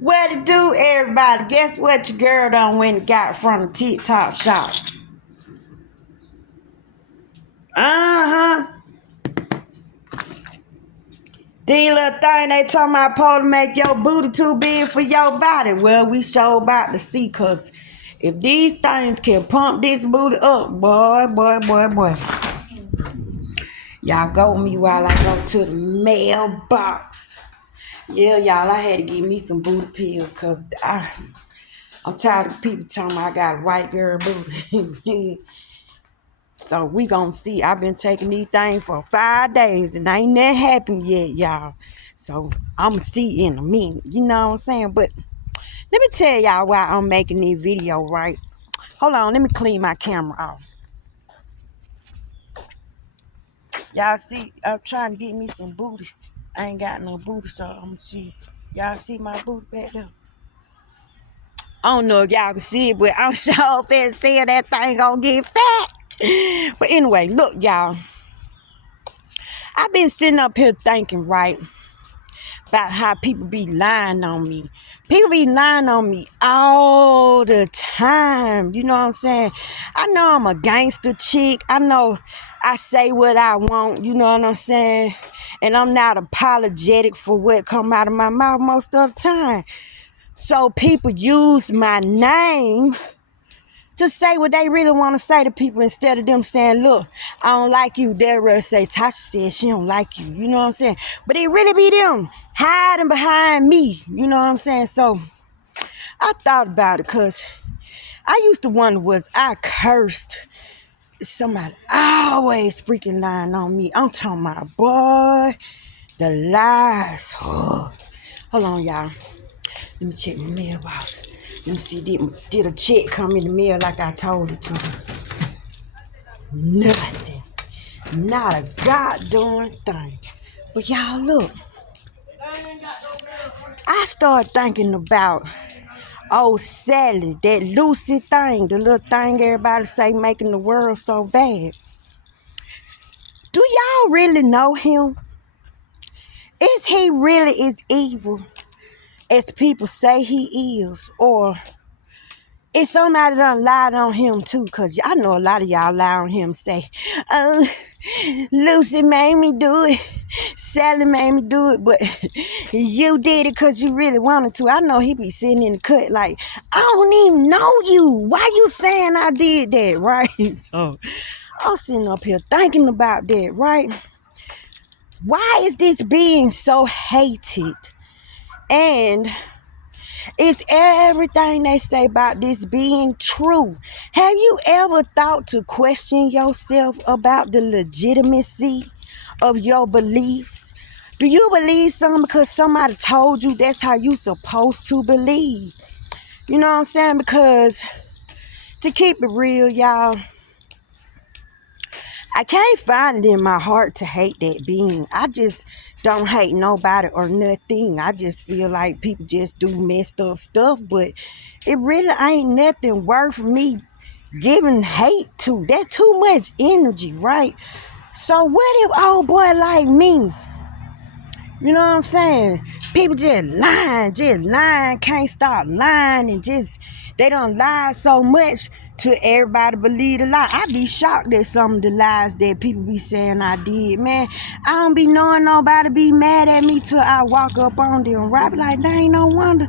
What to do, everybody? Guess what your girl done went and got from the TikTok shop? Uh-huh. These little thing they talking about supposed to make your booty too big for your body. Well, we sure about to see, cause if these things can pump this booty up, boy. Y'all go with me while I go to the mailbox. Yeah, y'all, I had to give me some booty pills, cause I'm tired of people telling me I got a white girl booty. So we gonna see. I've been taking these things for 5 days and ain't that happened yet, y'all. So I'ma see in a minute. You know what I'm saying? But let me tell y'all why I'm making this video, right? Hold on, let me clean my camera off. Y'all see, I'm trying to get me some booty. I ain't got no booty, so I'm see. Y'all see my booty back there? I don't know if y'all can see it, but I'm sure finna see that thing gonna get fat. But anyway, look, y'all. I've been sitting up here thinking, right, about how people be lying on me. People be lying on me all the time. You know what I'm saying? I know I'm a gangster chick. I know I say what I want. You know what I'm saying? And I'm not apologetic for what come out of my mouth most of the time. So people use my name to say what they really want to say to people instead of them saying, look, I don't like you. They'd rather say, Tasha said she don't like you. You know what I'm saying? But it really be them hiding behind me. You know what I'm saying? So I thought about it because I used to wonder, was I cursed? Somebody always freaking lying on me. I'm talking about, boy, the lies. Oh. Hold on, y'all. Let me check my mailbox. Let me see, did a check come in the mail like I told it to? Nothing. Not a goddamn thing. But y'all look, I started thinking about old Sally, that Lucy thing, the little thing everybody say making the world so bad. Do y'all really know him? Is he really as evil as people say he is? Or is somebody done lied on him too? Because I know a lot of y'all lie on him and say, oh, Lucy made me do it. Sally made me do it, but you did it because you really wanted to. I know he be sitting in the cut like, I don't even know you. Why you saying I did that, right? So I'm sitting up here thinking about that, right? Why is this being so hated? And is everything they say about this being true? Have you ever thought to question yourself about the legitimacy of your beliefs? Do you believe something because somebody told you that's how you supposed to believe? You know what I'm saying? Because to keep it real, y'all, I can't find it in my heart to hate that being. I just don't hate nobody or nothing. I just feel like people just do messed up stuff, but it really ain't nothing worth me giving hate to. That's too much energy, right? So what if old boy like me? You know what I'm saying? People just lying, can't stop lying, and just, they don't lie so much to everybody believe the lie. I be shocked at some of the lies that people be saying I did, man. I don't be knowing nobody be mad at me till I walk up on them, right? Be like, dang, no wonder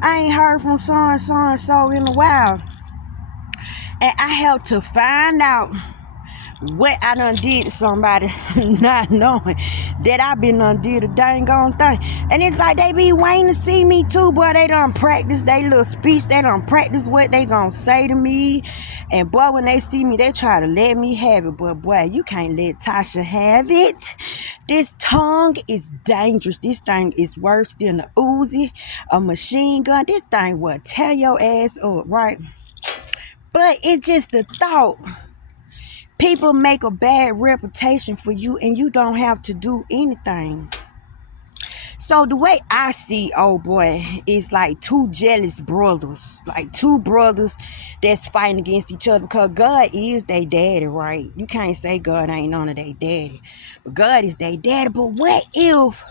I ain't heard from so in a while. And I have to find out what I done did to somebody not knowing that I been done did a dang on thing. And it's like they be waiting to see me too, boy. They done practice they little speech. They done practice what they gonna say to me. And boy, when they see me, they try to let me have it. But boy, you can't let Tasha have it. This tongue is dangerous. This thing is worse than a Uzi, a machine gun. This thing will tear your ass up, right? But it's just the thought. People make a bad reputation for you and you don't have to do anything. So the way I see old boy is like two jealous brothers. Like two brothers that's fighting against each other because God is their daddy, right? You can't say God ain't none of their daddy. But God is their daddy. But what if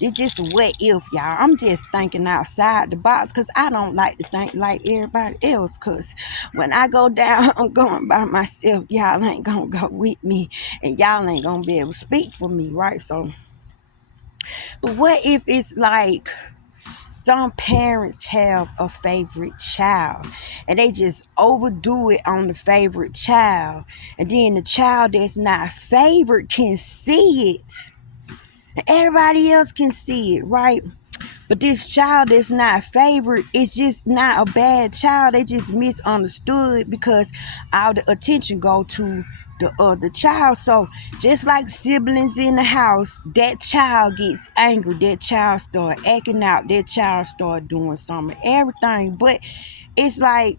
It's just a what if, y'all. I'm just thinking outside the box because I don't like to think like everybody else. Because when I go down, I'm going by myself. Y'all ain't going to go with me. And y'all ain't going to be able to speak for me, right? So, but what if it's like some parents have a favorite child and they just overdo it on the favorite child, and then the child that's not favored can see it and everybody else can see it, right? But this child that's not favored is just not a bad child. They just misunderstood because all the attention go to the other child. So just like siblings in the house, that child gets angry. That child start acting out. That child start doing some of everything. But it's like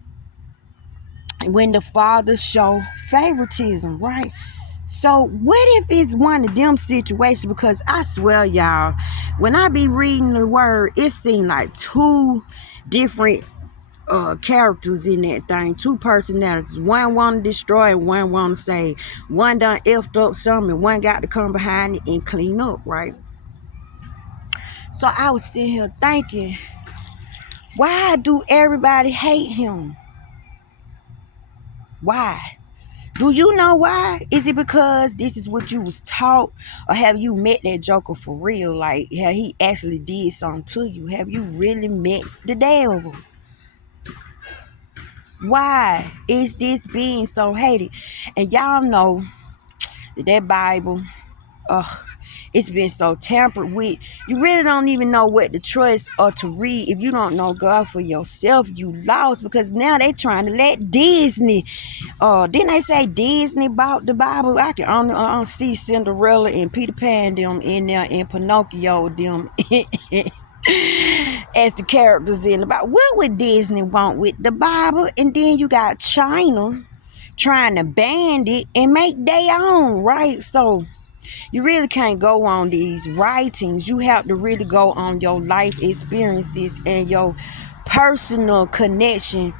when the father show favoritism, right? So what if it's one of them situations? Because I swear, y'all, when I be reading the word, it seems like two different characters in that thing, two personalities. One want to destroy, one want to save. One done effed up something, and one got to come behind it and clean up, right? So I was sitting here thinking, why do everybody hate him? Why? Do you know why? Is it because this is what you was taught? Or have you met that joker for real? Like, have he actually did something to you? Have you really met the devil? Why is this being so hated? And y'all know that Bible, it's been so tampered with. You really don't even know what to trust or to read. If you don't know God for yourself, you lost, because now they trying to let Disney. Didn't they say Disney bought the Bible? I can only see Cinderella and Peter Pan them in there, and Pinocchio them as the characters in the Bible. What would Disney want with the Bible? And then you got China trying to ban it and make their own, right? So you really can't go on these writings. You have to really go on your life experiences and your personal connection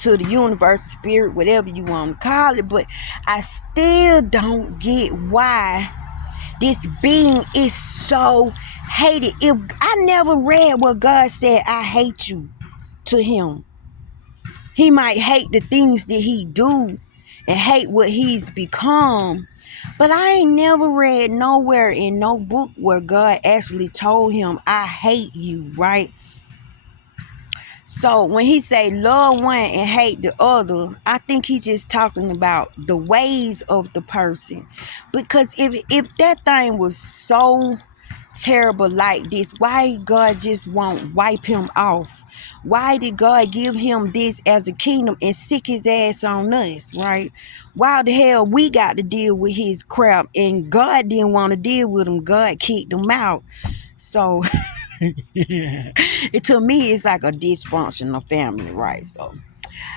to the universe, spirit, whatever you want to call it. But I still don't get why this being is so hated. If I never read what God said, I hate you to him. He might hate the things that he do and hate what he's become. But I ain't never read nowhere in no book where God actually told him, I hate you, right? So when he say love one and hate the other, I think he just talking about the ways of the person. Because if that thing was so terrible like this, why God just won't wipe him off? Why did God give him this as a kingdom and sick his ass on us, right? Why the hell we got to deal with his crap and God didn't want to deal with him? God kicked him out. So to me, it's like a dysfunctional family, right? So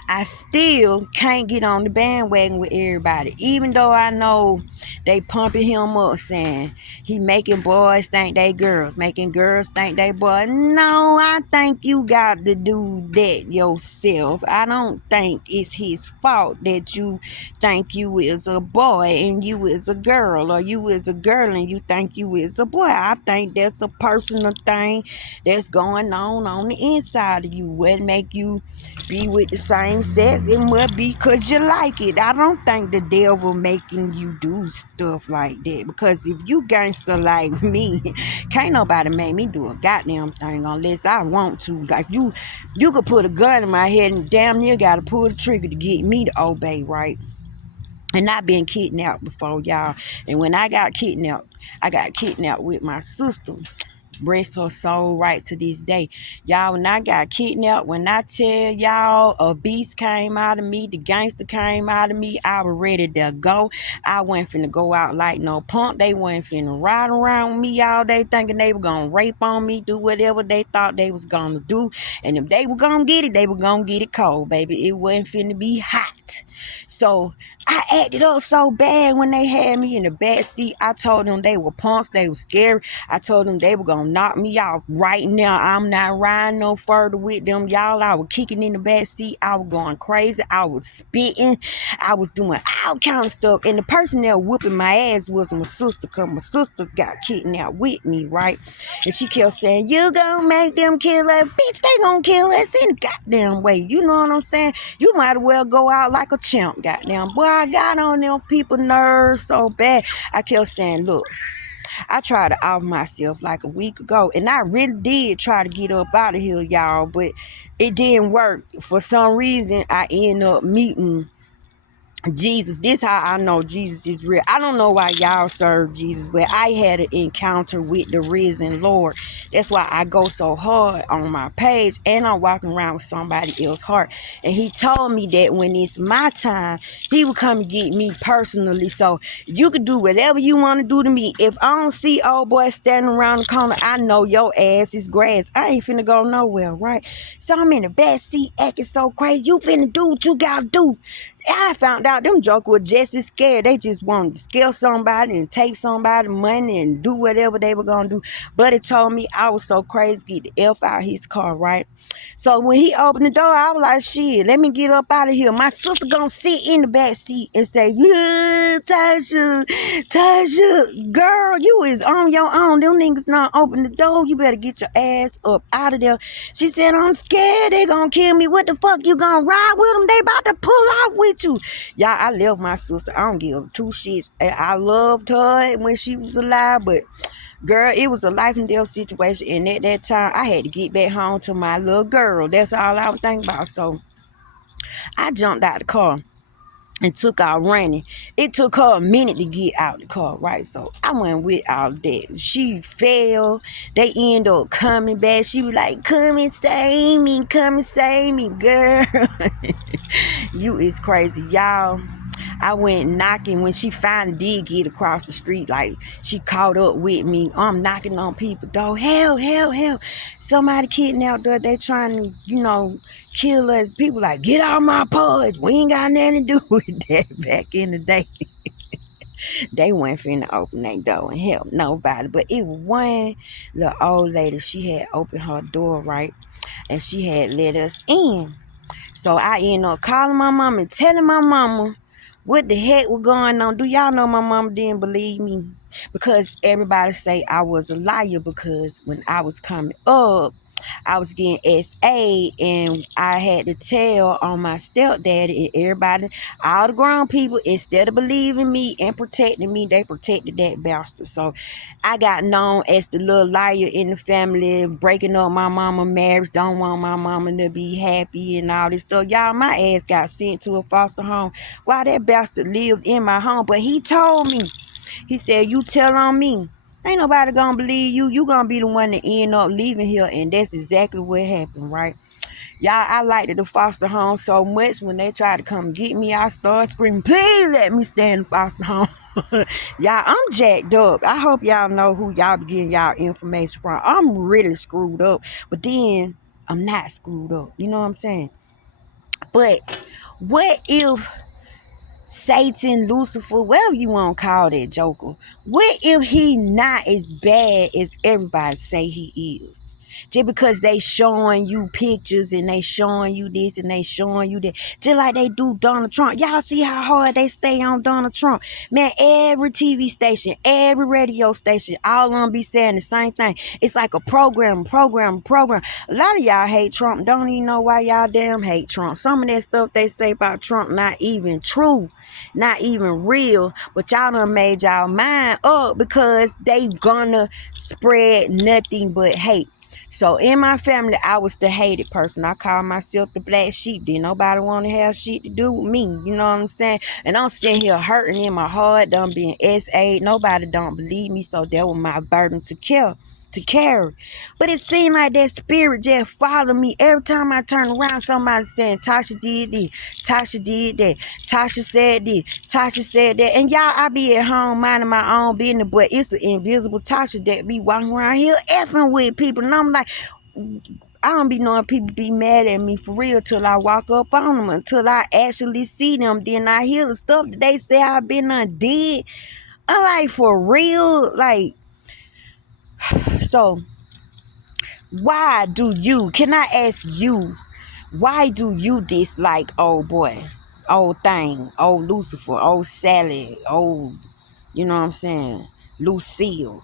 I still can't get on the bandwagon with everybody, even though I know they pumping him up saying he making boys think they girls, making girls think they boys. No, I think you got to do that yourself. I don't think it's his fault that you think you is a boy and you is a girl, or you is a girl and you think you is a boy. I think that's a personal thing that's going on the inside of you. What make you be with the same sex? It must be because you like it. I don't think the devil making you do stuff like that, because if you gangster like me, can't nobody make me do a goddamn thing unless I want to. Like you could put a gun in my head and damn near gotta pull the trigger to get me to obey, right? And I've been kidnapped before, y'all. And when I got kidnapped with my sister. Rest her soul right to this day. Y'all, when I got kidnapped, when I tell y'all a beast came out of me, the gangster came out of me, I was ready to go. I wasn't finna go out like no punk. They wasn't finna ride around with me all day thinking they were gonna rape on me, do whatever they thought they was gonna do. And if they were gonna get it, they were gonna get it cold, baby. It wasn't finna be hot. So I acted up so bad when they had me in the back seat. I told them they were punks, they were scary. I told them they were gonna knock me off right now. I'm not riding no further with them, y'all. I was kicking in the back seat. I was going crazy. I was spitting. I was doing all kind of stuff. And the person that was whooping my ass was my sister, because my sister got kidnapped with me, right? And she kept saying, "You gonna make them kill us? Bitch, they gonna kill us in the goddamn way." You know what I'm saying? You might as well go out like a champ, goddamn. Boy, I got on them people nerves so bad. I kept saying, look, I tried to off myself like a week ago, and I really did try to get up out of here, y'all, but it didn't work. For some reason, I ended up meeting Jesus. This how I know Jesus is real. I don't know why y'all serve Jesus, but I had an encounter with the risen Lord. That's why I go so hard on my page, and I'm walking around with somebody else's heart. And he told me that when it's my time, he will come and get me personally. So you can do whatever you want to do to me. If I don't see old boy standing around the corner, I know your ass is grass. I ain't finna go nowhere, right? So I'm in the back seat acting so crazy. You finna do what you gotta do. I found out them jokers were just as scared. They just wanted to scare somebody and take somebody's money and do whatever they were going to do. But it told me I was so crazy, get the F out of his car, right? So when he opened the door, I was like, shit, let me get up out of here. My sister gonna sit in the back seat and say, yeah, Tasha, girl, you is on your own. Them niggas not open the door. You better get your ass up out of there. She said, I'm scared they gonna kill me. What the fuck you gonna ride with them? They about to pull off with you. Y'all, I love my sister. I don't give two shits. I loved her when she was alive, but girl, it was a life and death situation, and at that time, I had to get back home to my little girl. That's all I was thinking about. So I jumped out the car and took out running. It took her a minute to get out the car, right? So I went with all that. She fell. They end up coming back. She was like, come and save me, girl. You is crazy, y'all. I went knocking when she finally did get across the street. Like, she caught up with me. I'm knocking on people's door. Help, help, help. Somebody kidnapped her. They trying to, kill us. People like, get out my porch. We ain't got nothing to do with that back in the day. They weren't finna open that door and help nobody. But it was one little old lady. She had opened her door, right? And she had let us in. So I ended up calling my mama and telling my mama what the heck was going on. Do y'all know my mama didn't believe me? Because everybody say I was a liar, because when I was coming up, I was getting SA, and I had to tell on my stepdaddy and everybody, all the grown people, instead of believing me and protecting me, they protected that bastard. So I got known as the little liar in the family, breaking up my mama marriage, don't want my mama to be happy and all this stuff. Y'all, my ass got sent to a foster home while that bastard lived in my home. But he told me, he said, you tell on me. Ain't nobody gonna believe you. You gonna be the one to end up leaving here. And that's exactly what happened, right? Y'all, I liked the foster home so much. When they tried to come get me, I started screaming, please let me stay in the foster home. Y'all, I'm jacked up. I hope y'all know who y'all be getting y'all information from. I'm really screwed up. But then, I'm not screwed up. You know what I'm saying? But what if Satan, Lucifer, whatever you want to call that joker, what if he not as bad as everybody say he is? Just because they showing you pictures and they showing you this and they showing you that, just like they do Donald Trump. Y'all see how hard they stay on Donald Trump? Man, every TV station, every radio station, all of them be saying the same thing. It's like a program. A lot of y'all hate Trump. Don't even know why y'all damn hate Trump. Some of that stuff they say about Trump not even true. Not even real, but y'all done made y'all mind up because they gonna spread nothing but hate. So in my family, I was the hated person. I call myself the black sheep. Didn't nobody want to have shit to do with me. You know what I'm saying? And I'm sitting here hurting in my heart, done being SA. Nobody don't believe me, so that was my burden to carry. But it seemed like that spirit just followed me. Every time I turn around, somebody saying, Tasha did this, Tasha did that, Tasha said this, Tasha said that. And y'all, I be at home minding my own business, but it's an invisible Tasha that be walking around here effing with people. And I'm like, I don't be knowing people be mad at me for real till I walk up on them, until I actually see them. Then I hear the stuff that they say I've been undid. I'm like, for real? Like, so can I ask you, why do you dislike old boy, old thing, old Lucifer, old Sally, old, you know what I'm saying, Lucille?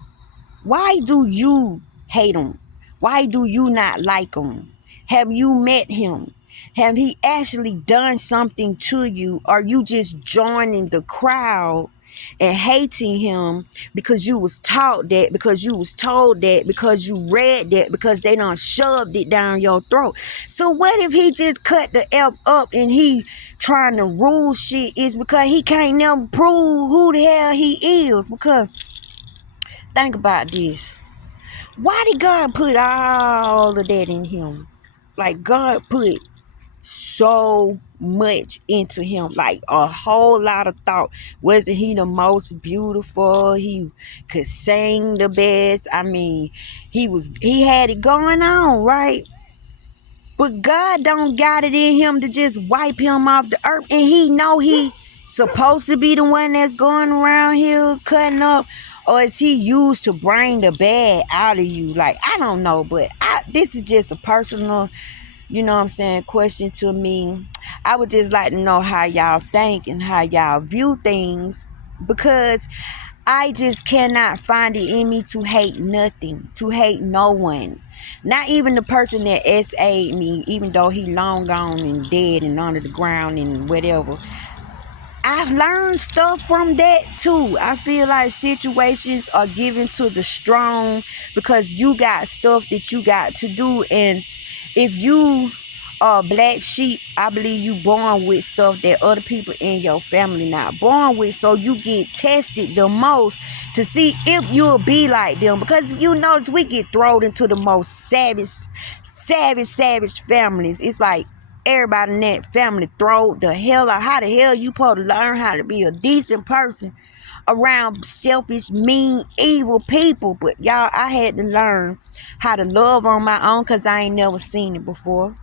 Why do you hate him? Why do you not like him? Have you met him? Have he actually done something to you? Are you just joining the crowd and hating him because you was taught that, because you was told that, because you read that, because they done shoved it down your throat? So what if he just cut the F up and he trying to rule shit? Is because he can't never prove who the hell he is? Because think about this. Why did God put all of that in him? Like, God put so much into him, like a whole lot of thought. Wasn't he the most beautiful? He could sing the best. I mean, he had it going on, right? But God don't got it in him to just wipe him off the earth. And he know he supposed to be the one that's going around here cutting up. Or is he used to bring the bad out of you? Like, I don't know. But this is just a personal, you know what I'm saying, question to me. I would just like to know how y'all think and how y'all view things. Because I just cannot find it in me to hate nothing, to hate no one. Not even the person that SA'd me, even though he long gone and dead and under the ground and whatever. I've learned stuff from that too. I feel like situations are given to the strong because you got stuff that you got to do. And if you are black sheep, I believe you born with stuff that other people in your family not born with. So you get tested the most to see if you'll be like them. Because if you notice, we get thrown into the most savage families. It's like everybody in that family throw the hell out. How the hell you supposed to learn how to be a decent person around selfish, mean, evil people? But y'all, I had to learn how to love on my own because I ain't never seen it before.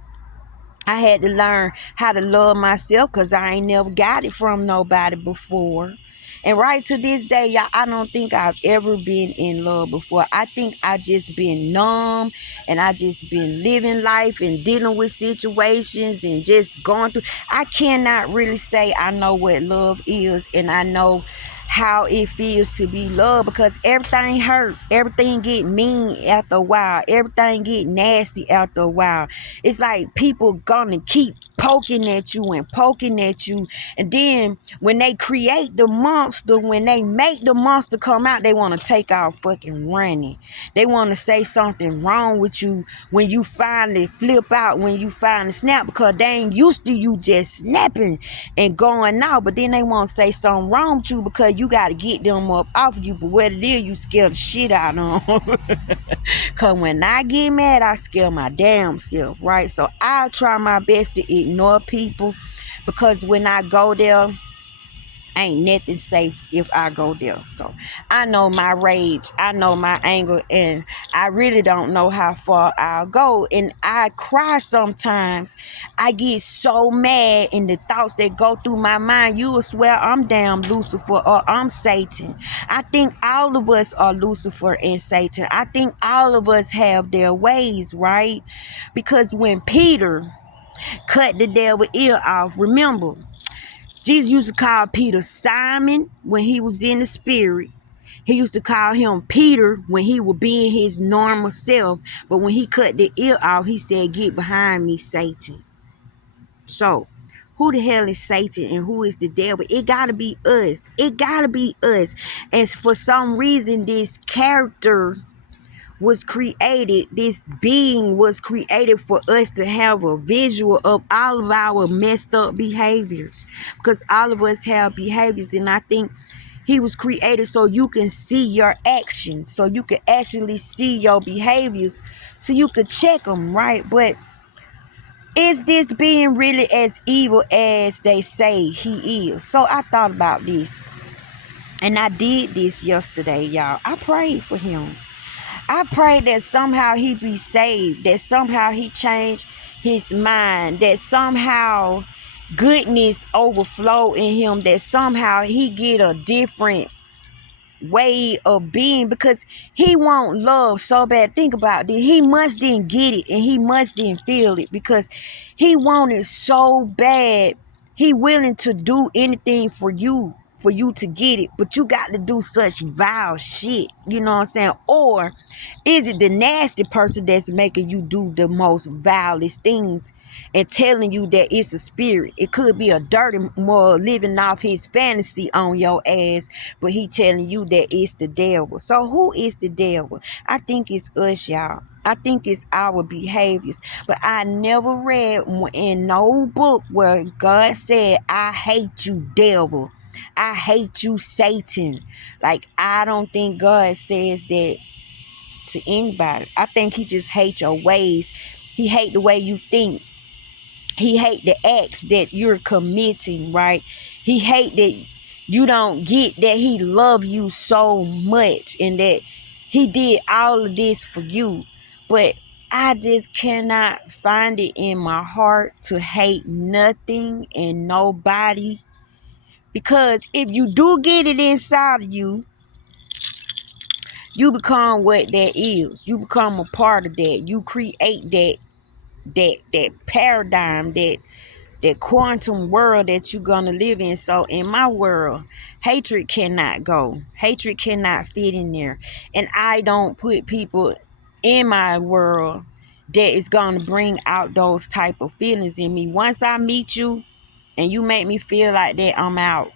I had to learn how to love myself because I ain't never got it from nobody before. And right to this day, y'all, I don't think I've ever been in love before. I think I just been numb and I just been living life and dealing with situations and just going through. I cannot really say I know what love is and I know how it feels to be loved, because everything hurt, everything get mean after a while, everything get nasty after a while. It's like people gonna keep poking at you, and then when they create the monster, when they make the monster come out, they want to take off fucking running. They want to say something wrong with you when you finally flip out, when you finally snap, because they ain't used to you just snapping and going out. But then they want to say something wrong with you because you got to get them up off of you. But what it is, you scare the shit out of them. Because when I get mad, I scare my damn self, right? So I'll try my best to ignore people, because when I go there, ain't nothing safe if I go there. So I know my rage, I know my anger, and I really don't know how far I'll go. And I cry sometimes. I get so mad, and the thoughts that go through my mind, you will swear I'm damn Lucifer or I'm Satan. I think all of us are Lucifer and Satan. I think all of us have their ways, right? Because when Peter cut the devil's ear off, remember, Jesus used to call Peter Simon when he was in the spirit. He used to call him Peter when he would be in his normal self. But when he cut the ear off, he said, "Get behind me, Satan." So, who the hell is Satan and who is the devil? It gotta be us. It gotta be us. And for some reason, this character was created, this being was created for us to have a visual of all of our messed up behaviors, because all of us have behaviors. And I think he was created so you can see your actions, so you can actually see your behaviors, so you could check them, right? But is this being really as evil as they say he is? So I thought about this, and I did this yesterday, y'all. I prayed for him. I pray that somehow he be saved, that somehow he change his mind, that somehow goodness overflow in him, that somehow he get a different way of being, because he want love so bad. Think about this. He must didn't get it, and he must didn't feel it, because he want it so bad. He willing to do anything for you to get it, but you got to do such vile shit, you know what I'm saying? Or is it the nasty person that's making you do the most vilest things and telling you that it's a spirit? It could be a dirty mug living off his fantasy on your ass, but he telling you that it's the devil. So who is the devil? I think it's us, y'all. I think it's our behaviors. But I never read in no book where God said, I hate you, devil. I hate you, Satan. Like, I don't think God says that to anybody. I think he just hates your ways. He hate the way you think. He hate the acts that you're committing, right? He hate that you don't get that he love you so much and that he did all of this for you. But I just cannot find it in my heart to hate nothing and nobody. Because if you do get it inside of you, you become what that is. You become a part of that. You create that paradigm, that quantum world that you're gonna live in. So in my world, hatred cannot go. Hatred cannot fit in there. And I don't put people in my world that is gonna bring out those type of feelings in me. Once I meet you and you make me feel like that, I'm out.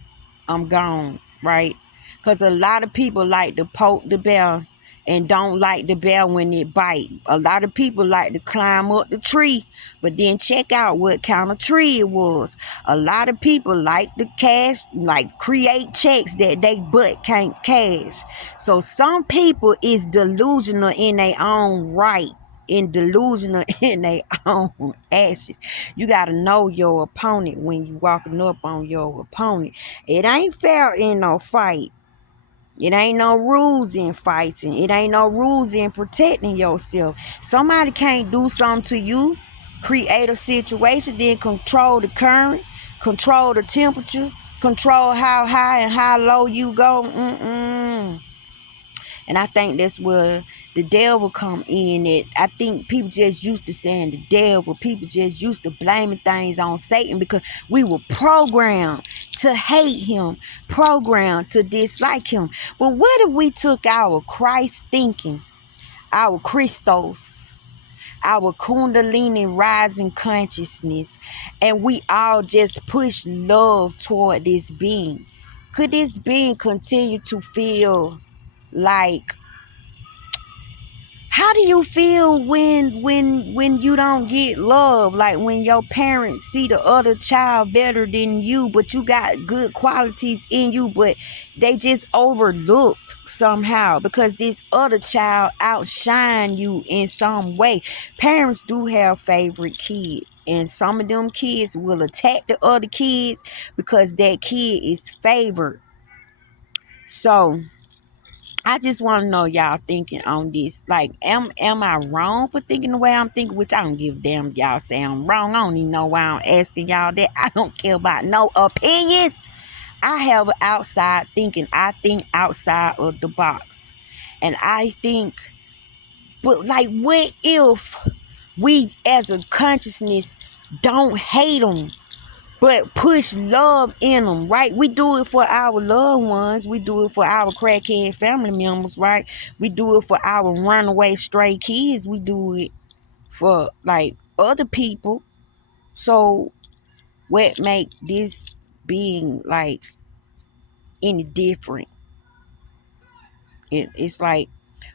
I'm gone, right? Because a lot of people like to poke the bear and don't like the bear when it bite. A lot of people like to climb up the tree, but then check out what kind of tree it was. A lot of people like to cash, like create checks that they butt can't cash. So some people is delusional in their own right, and delusional in their own ashes. You got to know your opponent when you walking up on your opponent. It ain't fair in no fight. It ain't no rules in fighting. It ain't no rules in protecting yourself. Somebody can't do something to you, create a situation, then control the current, control the temperature, control how high and how low you go. And I think that's where the devil come in. It. I think people just used to saying the devil. People just used to blaming things on Satan because we were programmed to hate him, programmed to dislike him. But what if we took our Christ thinking, our Christos, our Kundalini rising consciousness, and we all just push love toward this being? Could this being continue to feel like, how do you feel when you don't get love? Like when your parents see the other child better than you, but you got good qualities in you, but they just overlooked somehow because this other child outshine you in some way. Parents do have favorite kids, and some of them kids will attack the other kids because that kid is favored. So I just want to know y'all thinking on this. Like, am I wrong for thinking the way I'm thinking? Which I don't give a damn if y'all say I'm wrong. I don't even know why I'm asking y'all that. I don't care about no opinions. I have outside thinking. I think outside of the box. And I think, but like, what if we as a consciousness don't hate them, but push love in them, right? We do it for our loved ones. We do it for our crackhead family members, right? We do it for our runaway stray kids. We do it for, like, other people. So what make this being, like, any different? It's like,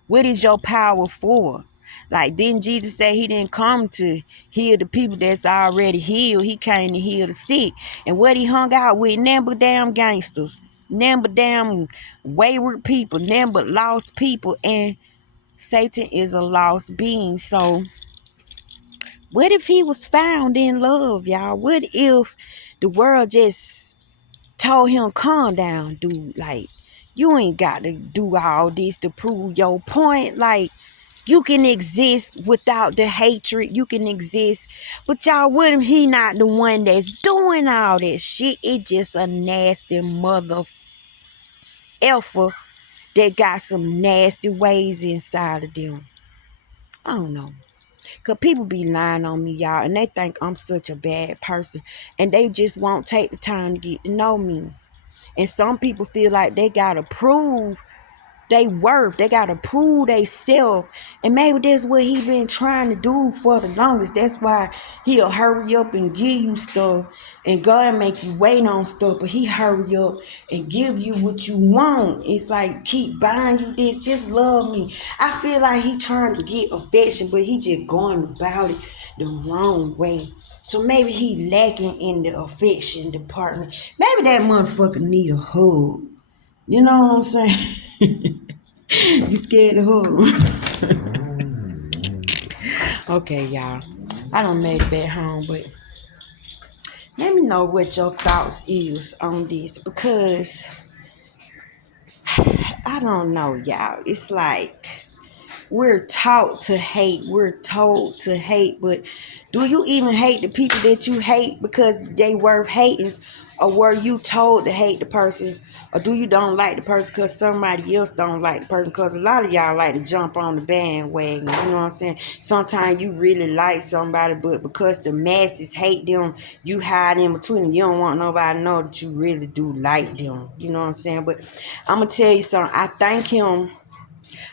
what is your power for? Like, didn't Jesus say he didn't come to heal the people that's already healed? He came to heal the sick. And what he hung out with? None but damn gangsters. None but damn wayward people. None but lost people. And Satan is a lost being. So what if he was found in love, y'all? What if the world just told him, calm down, dude? Like, you ain't got to do all this to prove your point. Like, You can exist without the hatred. You can exist. But y'all, what if he not the one that's doing all that shit? It just a nasty mother effer that got some nasty ways inside of them. I don't know. Because people be lying on me, y'all, and they think I'm such a bad person. And they just won't take the time to get to know me. And some people feel like they got to prove they worth. They got to prove they self. And maybe that's what he been trying to do for the longest. That's why he'll hurry up and give you stuff and go and make you wait on stuff. But he hurry up and give you what you want. It's like, keep buying you this. Just love me. I feel like he trying to get affection, but he just going about it the wrong way. So maybe he lacking in the affection department. Maybe that motherfucker need a hug. You know what I'm saying? You scared to hug. Okay, y'all. I done made it back home, but let me know what your thoughts is on this, because I don't know, y'all. It's like we're taught to hate. We're told to hate. But do you even hate the people that you hate because they worth hating? Or were you told to hate the person? Or do you don't like the person because somebody else don't like the person? Because a lot of y'all like to jump on the bandwagon. You know what I'm saying? Sometimes you really like somebody, but because the masses hate them, you hide in between them. You don't want nobody to know that you really do like them. You know what I'm saying? But I'm going to tell you something. I thank him.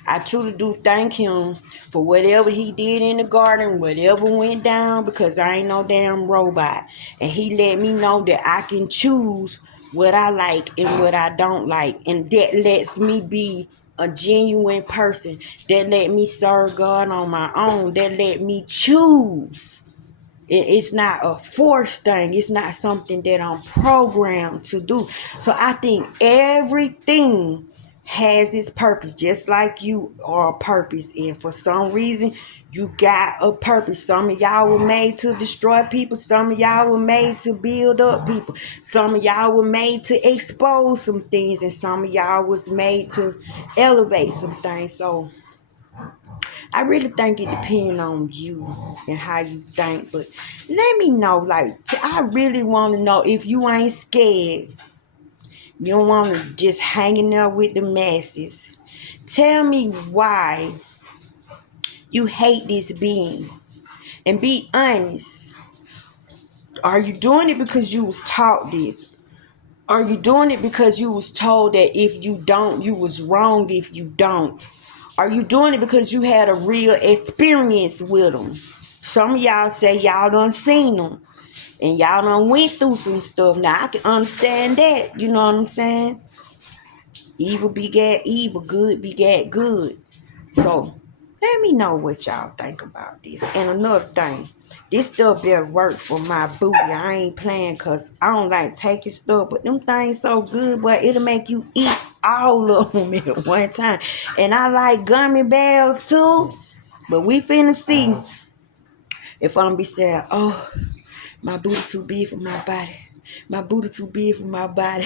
I truly do thank him for whatever he did in the garden, whatever went down, because I ain't no damn robot. And he let me know that I can choose what I like and what I don't like. And that lets me be a genuine person. That let me serve God on my own. That let me choose. It's not a forced thing. It's not something that I'm programmed to do. So I think everything has its purpose, just like you are a purpose. And for some reason, you got a purpose. Some of y'all were made to destroy people. Some of y'all were made to build up people. Some of y'all were made to expose some things. And some of y'all was made to elevate some things. So I really think it depends on you and how you think. But let me know, like, I really want to know if you ain't scared. You don't want to just hanging there with the masses. Tell me why you hate this being. And be honest. Are you doing it because you was taught this? Are you doing it because you was told that if you don't, you was wrong if you don't? Are you doing it because you had a real experience with them? Some of y'all say y'all done seen them. And y'all done went through some stuff. Now, I can understand that. You know what I'm saying? Evil begat evil. Good begat good. So, let me know what y'all think about this. And another thing. This stuff better work for my booty. I ain't playing because I don't like taking stuff. But them things so good, but it'll make you eat all of them at one time. And I like gummy bears too. But we finna see if I'm be saying, oh, my booty too big for my body. My booty too big for my body.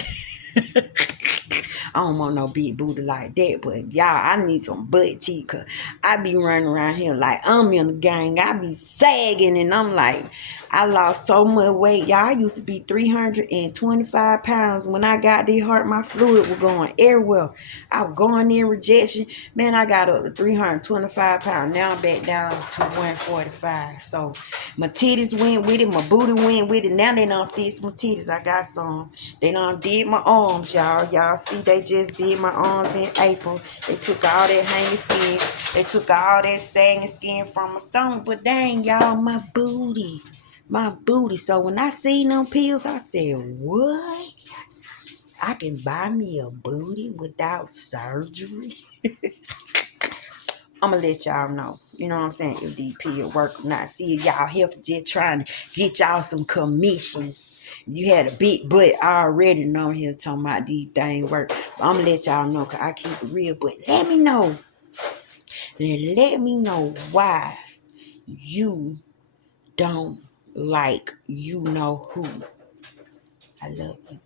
I don't want no big booty like that, but y'all, I need some butt cheek, cause I be running around here like I'm in the gang. I be sagging, and I'm like, I lost so much weight. Y'all, I used to be 325 pounds. When I got this heart, my fluid was going everywhere. I was going in rejection. Man, I got up to 325 pounds. Now I'm back down to 145. So my titties went with it. My booty went with it. Now they done fix my titties. I got some. They done did my arms, y'all. Y'all see they just did my arms in April. They took all that hanging skin. They took all that sagging skin from my stomach. But dang, y'all, my booty. My booty. So when I seen them pills, I said, what? I can buy me a booty without surgery? I'm going to let y'all know. You know what I'm saying? If these pills work or not. See if y'all help just trying to get y'all some commissions. You had a big butt already known here talking about these things work. But I'm going to let y'all know because I keep it real. But let me know. Let me know why you don't like you know who. I love you.